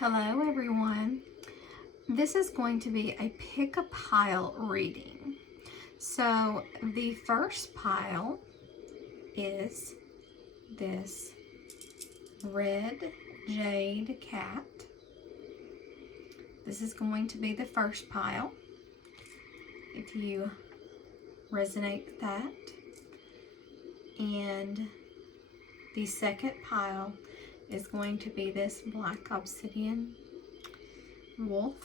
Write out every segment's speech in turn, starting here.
Hello everyone. This is going to be a pick a pile reading. So the first pile is this red jade cat. This is going to be the first pile. If you resonate with that. And the second pile is going to be this black obsidian wolf.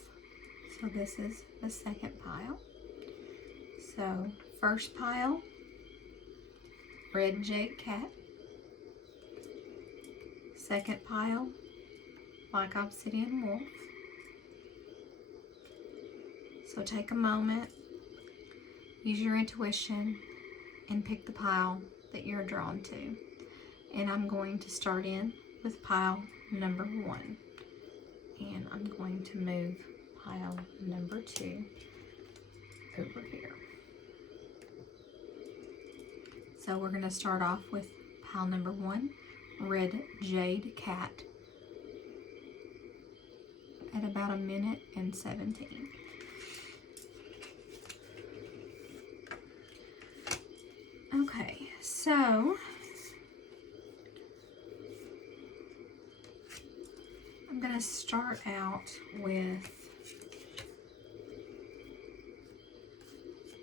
So this is the second pile. So first pile, red jade cat. Second pile, black obsidian wolf. So take a moment, use your intuition, and pick the pile that you're drawn to. And I'm going to start in with pile number 1. And I'm going to move pile number 2 over here. So we're going to start off with pile number 1, red jade cat, at about 1 minute and 17. Okay, so I'm going to start out with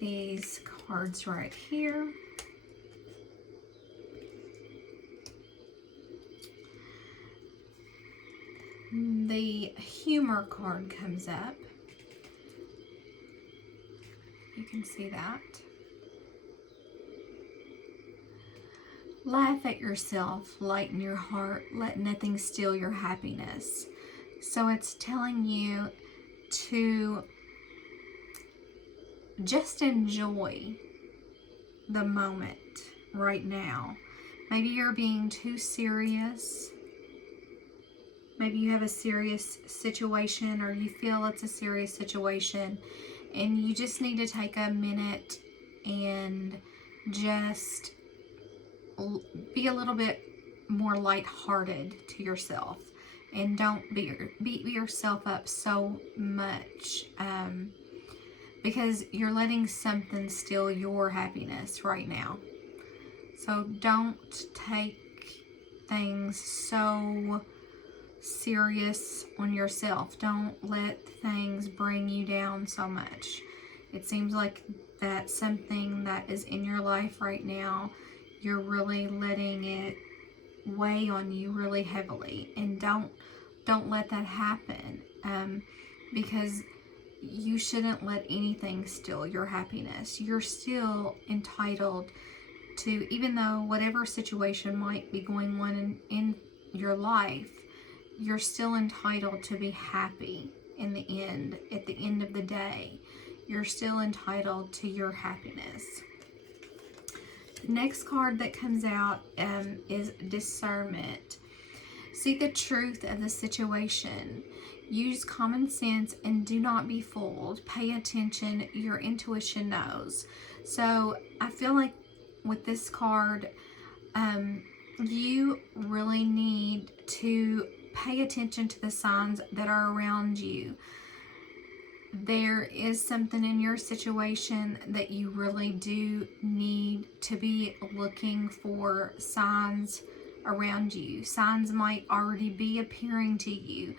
these cards right here. The humor card comes up. You can see that. Laugh at yourself, lighten your heart, let nothing steal your happiness. So it's telling you to just enjoy the moment right now. Maybe you're being too serious. Maybe you have a serious situation, or you feel it's a serious situation, and you just need to take a minute and just be a little bit more lighthearted to yourself, and don't beat yourself up so much, because you're letting something steal your happiness right now. So don't take things so serious on yourself. Don't let things bring you down so much. It seems like that's something that is in your life right now. You're really letting it weigh on you really heavily, and don't let that happen, because you shouldn't let anything steal your happiness. You're still entitled to, even though whatever situation might be going on in your life, you're still entitled to be happy in the end. At the end of the day, you're still entitled to your happiness. The next card that comes out is discernment. See the truth of the situation. Use common sense and do not be fooled. Pay attention. Your intuition knows. So I feel like with this card, you really need to pay attention to the signs that are around you. There is something in your situation that you really do need to be looking for signs around you. Signs might already be appearing to you.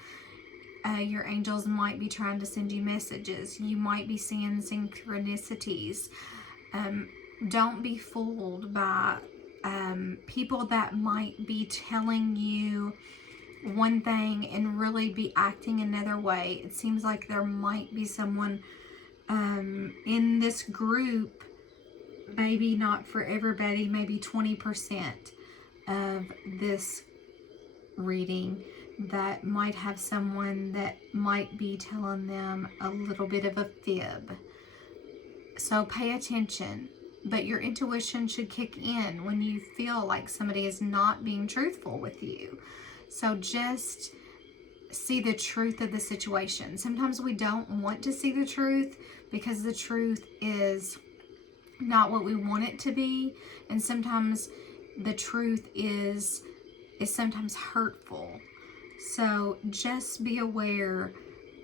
Your angels might be trying to send you messages. You might be seeing synchronicities. Don't be fooled by people that might be telling you one thing and really be acting another way. It seems like there might be someone in this group, maybe not for everybody, maybe 20% of this reading, that might have someone that might be telling them a little bit of a fib. So pay attention. But your intuition should kick in when you feel like somebody is not being truthful with you. So just see the truth of the situation. Sometimes we don't want to see the truth because the truth is not what we want it to be. And sometimes the truth is sometimes hurtful. So just be aware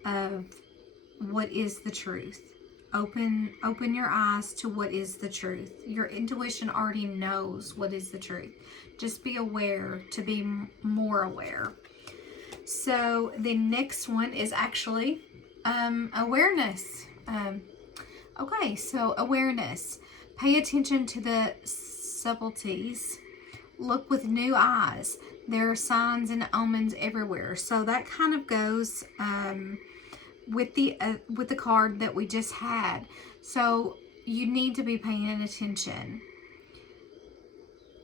of what is the truth. Open your eyes to what is the truth. Your intuition already knows what is the truth. Just be aware to be more aware. So the next one is actually awareness. Okay, so awareness. Pay attention to the subtleties. Look with new eyes. There are signs and omens everywhere. So that kind of goes with the card that we just had. So you need to be paying attention.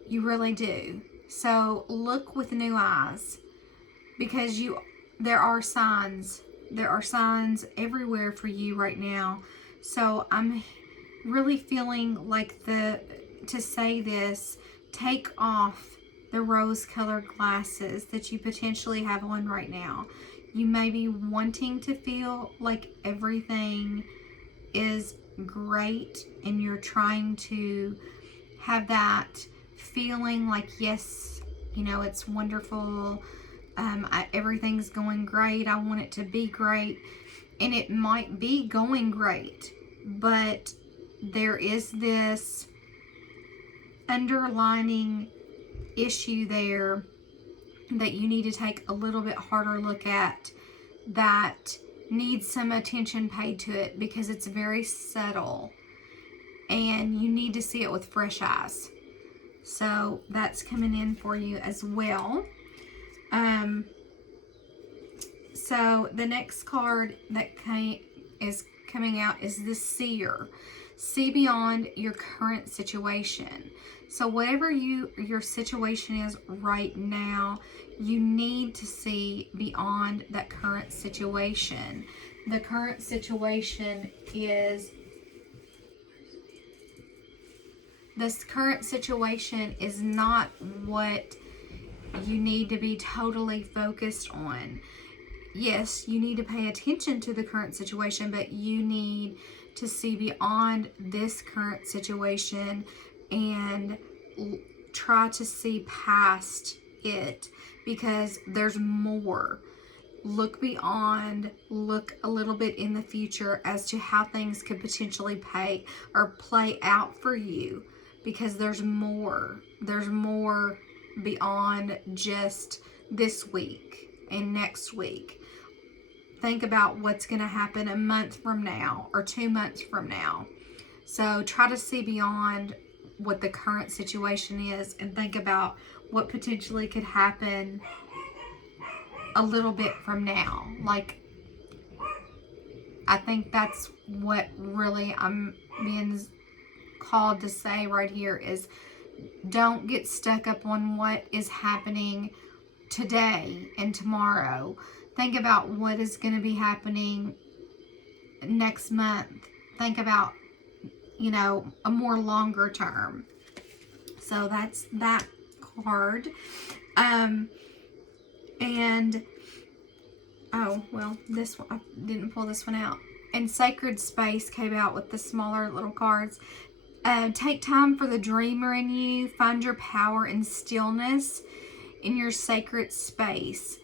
You really do. So look with new eyes, because there are signs. There are signs everywhere for you right now. So I'm really feeling like to say this, take off the rose-colored glasses that you potentially have on right now. You may be wanting to feel like everything is great, and you're trying to have that feeling like, yes, it's wonderful. Everything's going great. I want it to be great. And it might be going great, but there is this underlining issue there that you need to take a little bit harder look at, that needs some attention paid to it, because it's very subtle and you need to see it with fresh eyes. So that's coming in for you as well. So the next card that is coming out is the Seer. See beyond your current situation. So whatever your situation is right now, you need to see beyond that current situation. The current situation is not what you need to be totally focused on. Yes, you need to pay attention to the current situation, but you need to see beyond this current situation and try to see past it, because there's more. Look beyond, look a little bit in the future as to how things could potentially play out for you, because there's more. There's more beyond just this week and next week. Think about what's going to happen a month from now or 2 months from now. So try to see beyond what the current situation is and think about what potentially could happen a little bit from now. Like, I think that's what really I'm being called to say right here is, don't get stuck up on what is happening today and tomorrow. Think about what is going to be happening next month. Think about, a more longer term. So that's that card. This one, I didn't pull this one out. And Sacred Space came out with the smaller little cards. Take time for the dreamer in you. Find your power in stillness. In your sacred space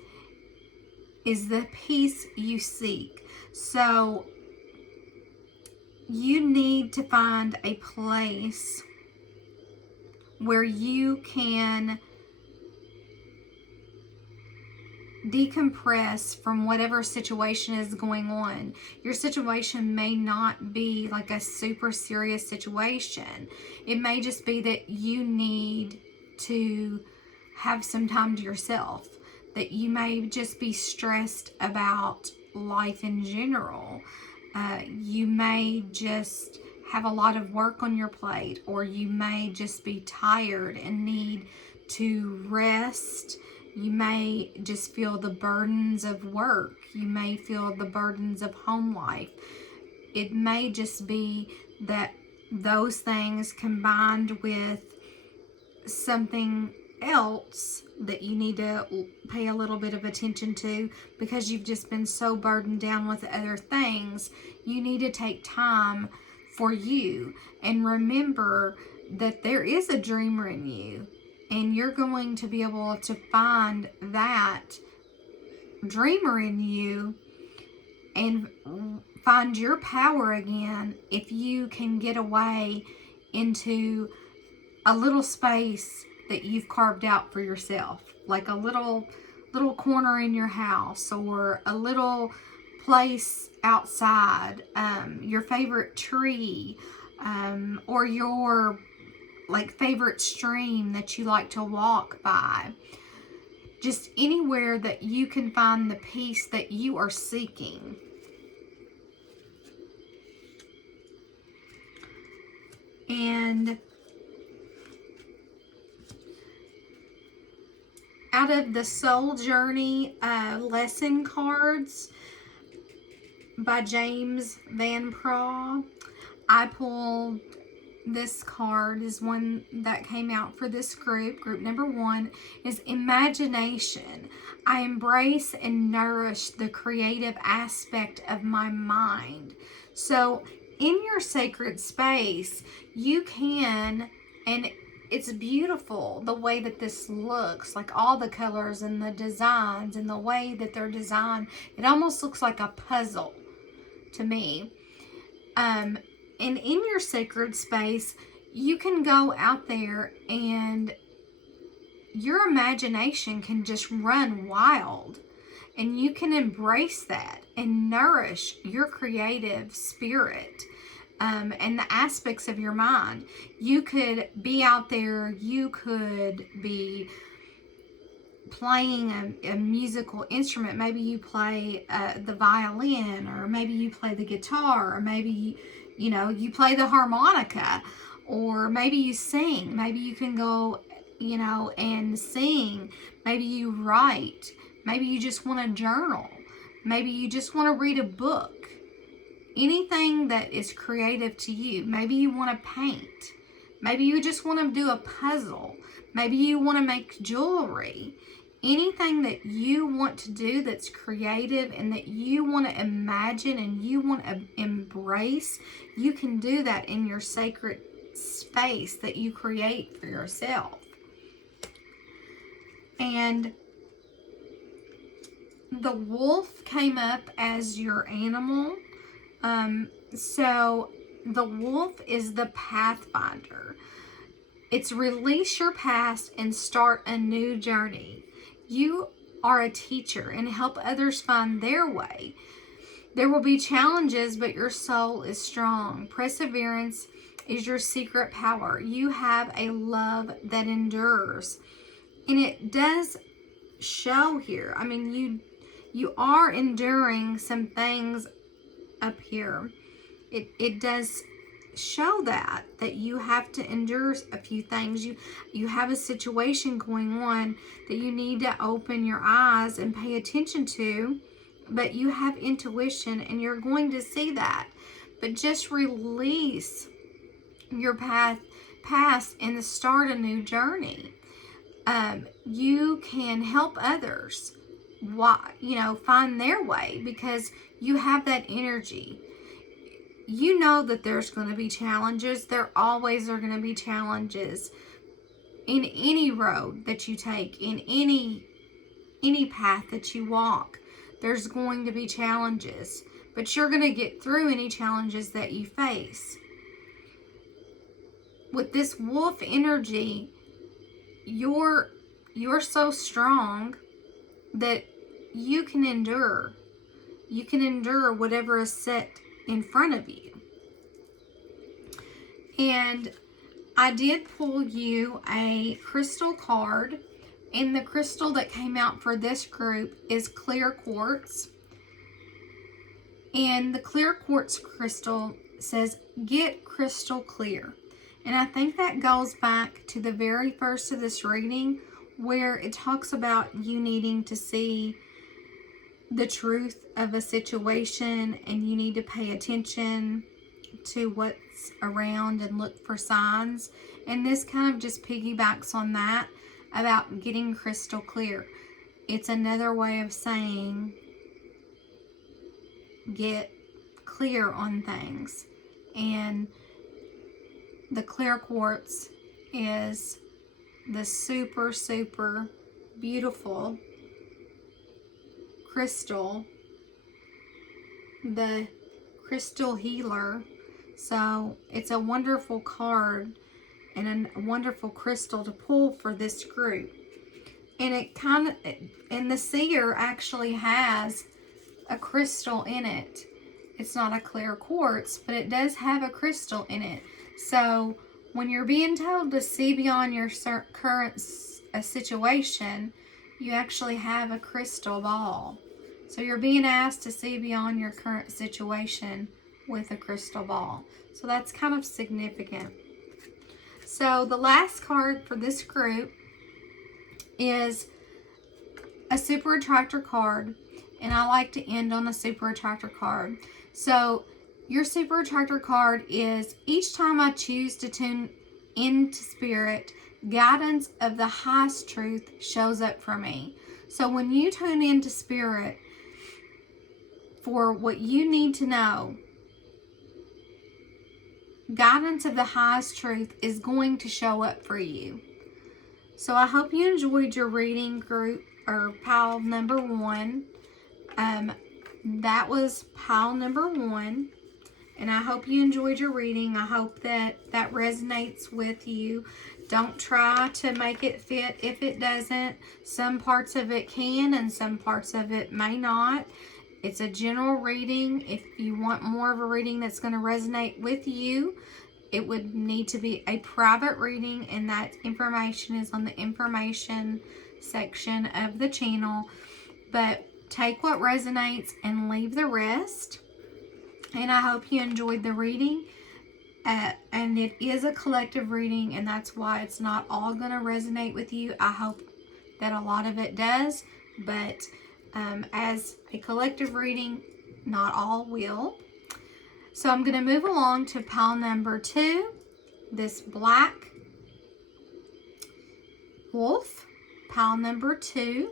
is the peace you seek. So you need to find a place where you can decompress from whatever situation is going on. Your situation may not be like a super serious situation. It may just be that you need to have some time to yourself, that you may just be stressed about life in general. You may just have a lot of work on your plate, or you may just be tired and need to rest. You may just feel the burdens of work. You may feel the burdens of home life. It may just be that those things combined with something else that you need to pay a little bit of attention to, because you've just been so burdened down with other things. You need to take time for you and remember that there is a dreamer in you, and you're going to be able to find that dreamer in you and find your power again if you can get away into a little space that you've carved out for yourself, like a little corner in your house, or a little place outside, your favorite tree, or your like favorite stream that you like to walk by. Just anywhere that you can find the peace that you are seeking. And out of the Soul Journey lesson cards by James Van Praagh, I pulled this card. Is one that came out for this group. Group number 1 is imagination. I embrace and nourish the creative aspect of my mind. So in your sacred space, you can, and it's beautiful the way that this looks, like all the colors and the designs and the way that they're designed. It almost looks like a puzzle to me. And in your sacred space, you can go out there and your imagination can just run wild, and you can embrace that and nourish your creative spirit. And the aspects of your mind. You could be out there, you could be playing a musical instrument. Maybe you play the violin, or maybe you play the guitar, or maybe you play the harmonica, or maybe you sing. Maybe you can go and sing. Maybe you write. Maybe you just want to journal. Maybe you just want to read a book. Anything that is creative to you. Maybe you want to paint. Maybe you just want to do a puzzle. Maybe you want to make jewelry. Anything that you want to do that's creative and that you want to imagine and you want to embrace, you can do that in your sacred space that you create for yourself. And the wolf came up as your animal. So the wolf is the pathfinder. It's release your past and start a new journey. You are a teacher and help others find their way. There will be challenges, but your soul is strong. Perseverance is your secret power. You have a love that endures. And it does show here. I mean, you are enduring some things up here. It does show that you have to endure a few things. You have a situation going on that you need to open your eyes and pay attention to, but you have intuition and you're going to see that. But just release your past and start a new journey. You can help others find their way because you have that energy. You know that there's going to be challenges. There always are going to be challenges in any road that you take, in any path that you walk. There's going to be challenges, but you're going to get through any challenges that you face. With this wolf energy, you're so strong that you can endure. You can endure whatever is set in front of you. And I did pull you a crystal card, and the crystal that came out for this group is clear quartz. And the clear quartz crystal says, get crystal clear. And I think that goes back to the very first of this reading, where it talks about you needing to see the truth of a situation, and you need to pay attention to what's around and look for signs. And this kind of just piggybacks on that, about getting crystal clear. It's another way of saying get clear on things. And the clear quartz is the super, super beautiful crystal, the Crystal Healer. So it's a wonderful card and a wonderful crystal to pull for this group. And and the Seer actually has a crystal in it. It's not a clear quartz, but it does have a crystal in it. So when you're being told to see beyond your current situation, you actually have a crystal ball. So you're being asked to see beyond your current situation with a crystal ball. So that's kind of significant. So the last card for this group is a super attractor card, and I like to end on a super attractor card. So your super attractor card is, each time I choose to tune into spirit, guidance of the highest truth shows up for me. So when you tune into spirit for what you need to know, guidance of the highest truth is going to show up for you. So I hope you enjoyed your reading, group, or pile number 1. That was pile number 1. And I hope you enjoyed your reading. I hope that resonates with you. Don't try to make it fit if it doesn't. Some parts of it can and some parts of it may not. It's a general reading. If you want more of a reading that's going to resonate with you, it would need to be a private reading, and that information is on the information section of the channel. But take what resonates and leave the rest. And I hope you enjoyed the reading. And it is a collective reading, and that's why it's not all going to resonate with you. I hope that a lot of it does, but as a collective reading, not all will. So I'm going to move along to pile number 2, this black wolf, pile number 2.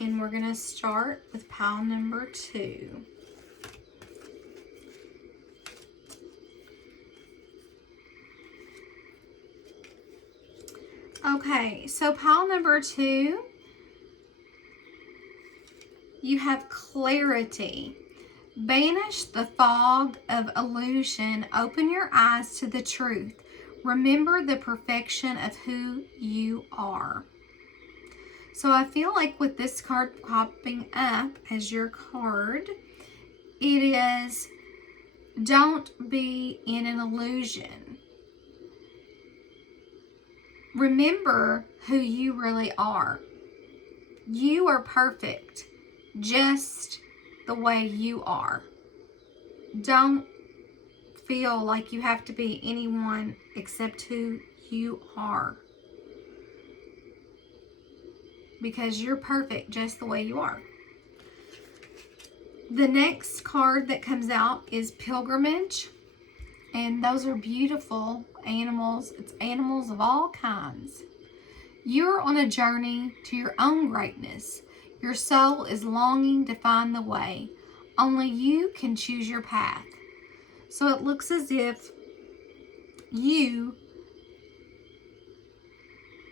And we're going to start with pile number 2. Okay, so pile number 2, you have clarity. Banish the fog of illusion. Open your eyes to the truth. Remember the perfection of who you are. So I feel like with this card popping up as your card, it is, don't be in an illusion. Remember who you really are. You are perfect, just the way you are. Don't feel like you have to be anyone except who you are, because you're perfect just the way you are. The next card that comes out is Pilgrimage. And those are beautiful animals. It's animals of all kinds. You're on a journey to your own greatness. Your soul is longing to find the way. Only you can choose your path. So it looks as if you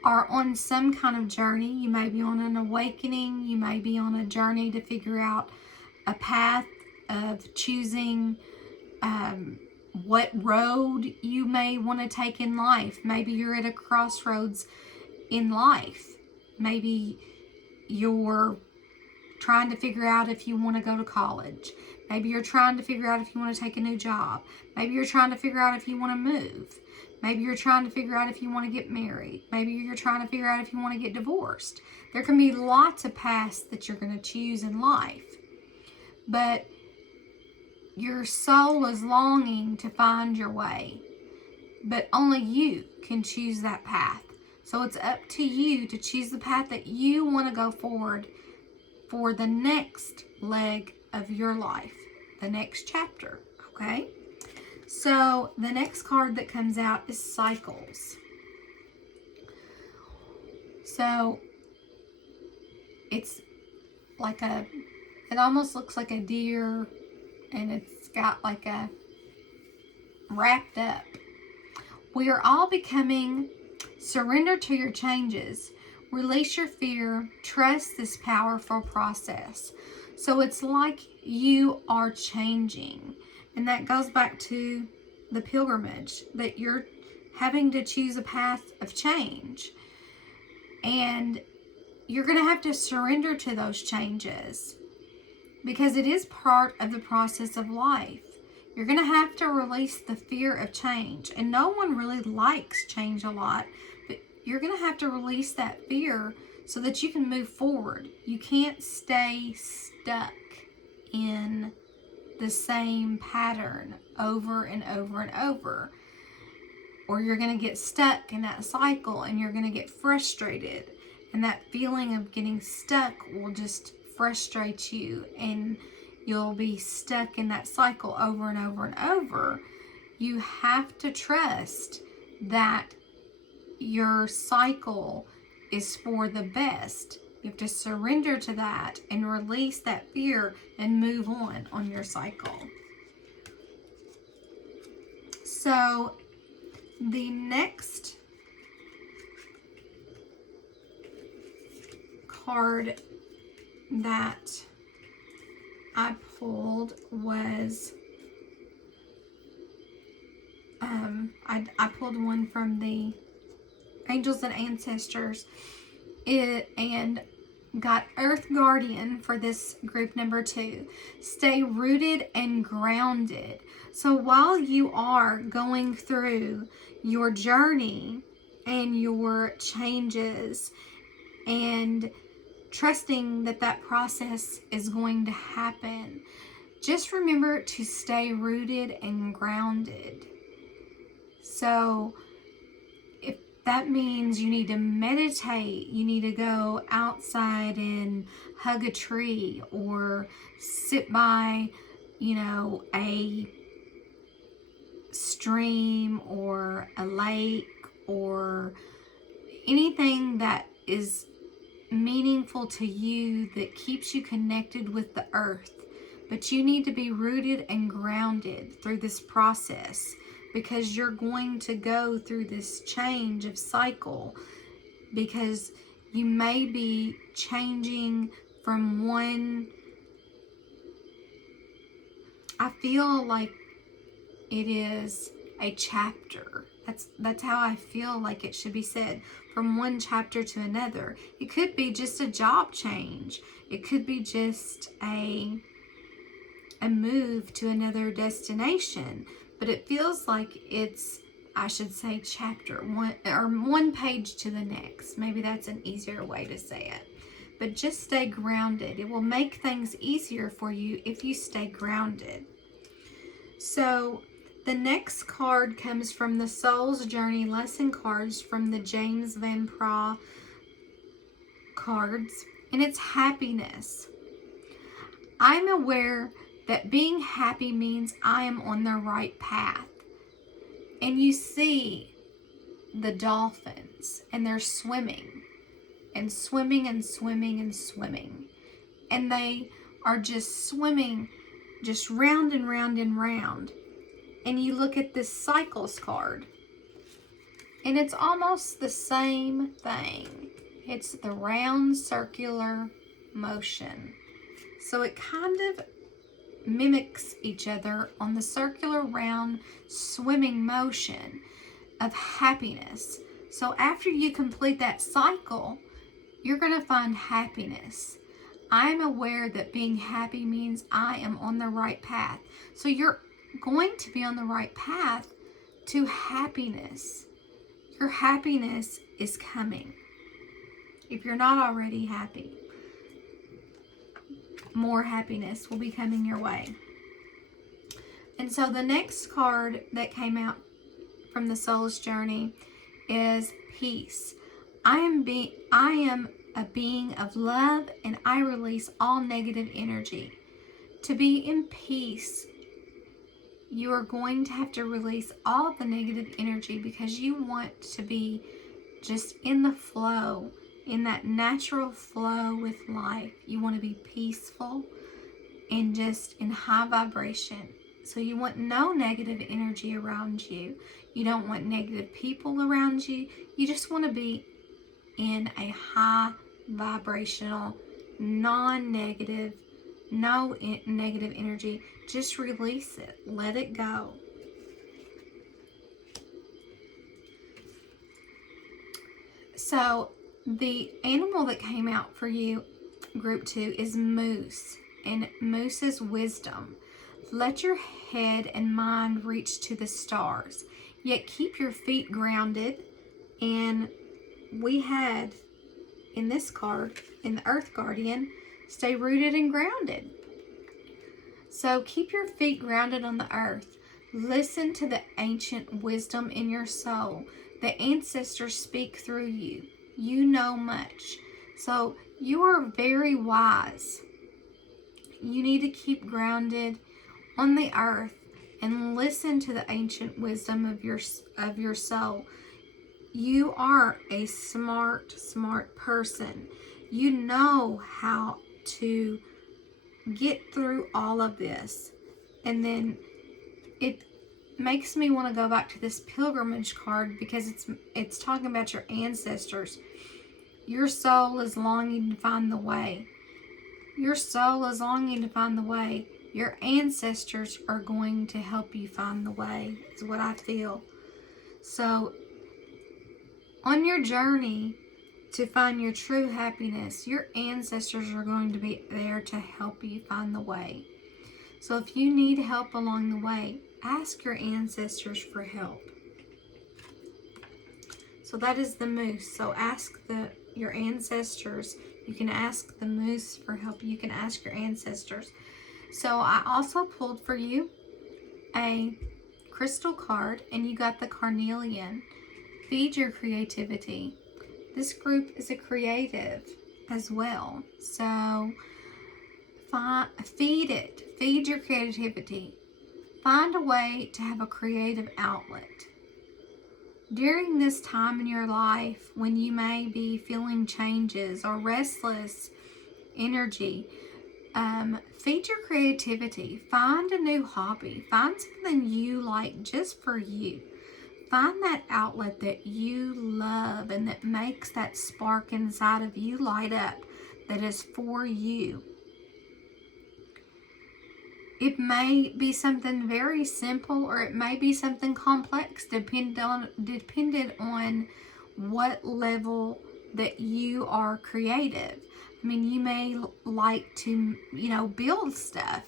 are on some kind of journey. You may be on an awakening. You may be on a journey to figure out a path of choosing what road you may want to take in life. Maybe you're at a crossroads in life. Maybe you're trying to figure out if you want to go to college. Maybe you're trying to figure out if you want to take a new job. Maybe you're trying to figure out if you want to move. Maybe you're trying to figure out if you want to get married. Maybe you're trying to figure out if you want to get divorced. There can be lots of paths that you're going to choose in life. But your soul is longing to find your way, but only you can choose that path. So it's up to you to choose the path that you want to go forward for the next leg of your life, the next chapter, okay? So the next card that comes out is Cycles. So it's like it almost looks like a deer, and it's got like a wrapped up. We are all becoming, surrender to your changes. Release your fear. Trust this powerful process. So it's like you are changing. And that goes back to the pilgrimage, that you're having to choose a path of change. And you're going to have to surrender to those changes because it is part of the process of life. You're going to have to release the fear of change. And no one really likes change a lot, but you're going to have to release that fear so that you can move forward. You can't stay stuck in the same pattern over and over and over, or you're going to get stuck in that cycle and you're going to get frustrated, and that feeling of getting stuck will just frustrate you and you'll be stuck in that cycle over and over and over. You have to trust that your cycle is for the best. You have to surrender to that and release that fear and move on your cycle. So the next card that I pulled was I pulled one from the Angels and Ancestors and got Earth Guardian for this group number 2. Stay rooted and grounded. So while you are going through your journey and your changes and trusting that that process is going to happen, just remember to stay rooted and grounded. So if that means you need to meditate, you need to go outside and hug a tree or sit by, a stream or a lake or anything that is meaningful to you that keeps you connected with the earth. But you need to be rooted and grounded through this process, because you're going to go through this change of cycle, because you may be changing from one. I feel like it is a chapter. That's how I feel like it should be said. From one chapter to another. It could be just a job change. It could be just a move to another destination. But it feels like it's, I should say, chapter one, or one page to the next. Maybe that's an easier way to say it. But just stay grounded. It will make things easier for you if you stay grounded. So the next card comes from the Soul's Journey lesson cards from the James Van Praagh cards, and it's happiness. I'm aware that being happy means I am on the right path. And you see the dolphins, and they're swimming and swimming and swimming and swimming. And they are just swimming just round and round and round. And you look at this cycles card, and it's almost the same thing. It's the round circular motion. So it kind of mimics each other on the circular round swimming motion of happiness. So after you complete that cycle, you're going to find happiness. I'm aware that being happy means I am on the right path. So you're going to be on the right path to happiness. Your happiness is coming. If you're not already happy, more happiness will be coming your way. And so the next card that came out from the Soul's Journey is peace. I am a being of love, and I release all negative energy. To be in peace, you are going to have to release all of the negative energy, because you want to be just in the flow, in that natural flow with life. You want to be peaceful and just in high vibration. So you want no negative energy around you. You don't want negative people around you. You just want to be in a high vibrational, non-negative, no negative energy. Just release it. Let it go. So the animal that came out for you, group 2, is moose. And moose is wisdom. Let your head and mind reach to the stars, yet keep your feet grounded. And we had in this card, in the Earth Guardian, stay rooted and grounded. So keep your feet grounded on the earth. Listen to the ancient wisdom in your soul. The ancestors speak through you. You know much. So you are very wise. You need to keep grounded on the earth and listen to the ancient wisdom of your soul. You are a smart person. You know how to get through all of this. And then it makes me want to go back to this pilgrimage card, because it's talking about your ancestors. Your soul is longing to find the way. Your soul is longing to find the way. Your ancestors are going to help you find the way, is what I feel. So on your journey to find your true happiness, your ancestors are going to be there to help you find the way. So if you need help along the way, ask your ancestors for help. So that is the moose. So ask your ancestors. You can ask the moose for help. You can ask your ancestors. So I also pulled for you a crystal card, and you got the carnelian. Feed your creativity. This group is a creative as well. So feed it. Feed your creativity. Find a way to have a creative outlet. During this time in your life when you may be feeling changes or restless energy, feed your creativity. Find a new hobby. Find something you like just for you. Find that outlet that you love and that makes that spark inside of you light up, that is for you. It may be something very simple, or it may be something complex, depended on what level that you are creative. I mean, you may like to, build stuff.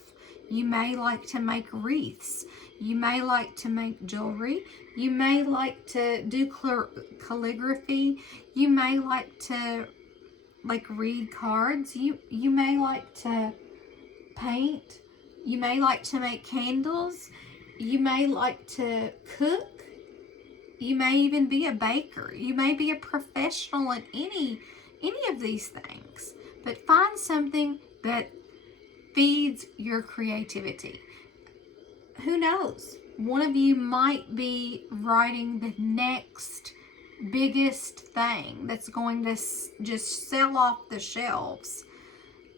You may like to make wreaths. You may like to make jewelry. You may like to do calligraphy. You may like to read cards. You may like to paint. You may like to make candles. You may like to cook. You may even be a baker. You may be a professional at any of these things. But find something that feeds your creativity. Who knows? One of you might be writing the next biggest thing that's going to just sell off the shelves.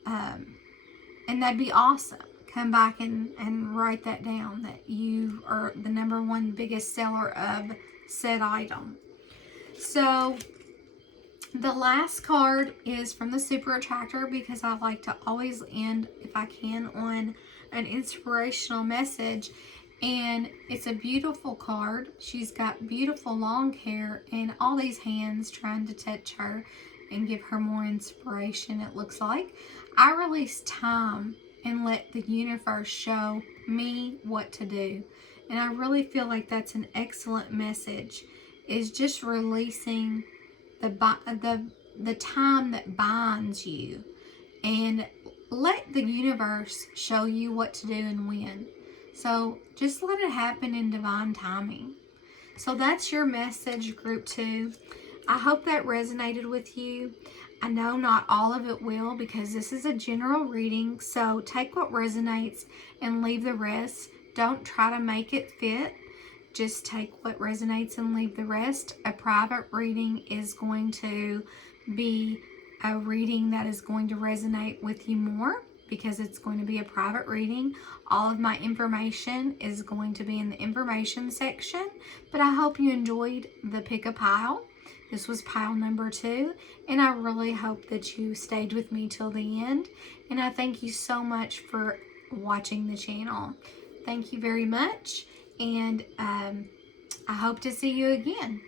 And that'd be awesome. Come back and write that down, that you are the number one biggest seller of said item. So the last card is from the Super Attractor, because I like to always end, if I can, on an inspirational message. And it's a beautiful card. She's got beautiful long hair and all these hands trying to touch her and give her more inspiration, it looks like. I release time and let the universe show me what to do. And I really feel like that's an excellent message, is just releasing the time that binds you, and let the universe show you what to do and when. So just let it happen in divine timing. So that's your message, group 2. I hope that resonated with you. I know not all of it will, because this is a general reading. So take what resonates and leave the rest. Don't try to make it fit. Just take what resonates and leave the rest. A private reading is going to be a reading that is going to resonate with you more, because it's going to be a private reading. All of my information is going to be in the information section. But I hope you enjoyed the pick a pile. This was pile number 2, and I really hope that you stayed with me till the end. And I thank you so much for watching the channel. Thank you very much, and I hope to see you again.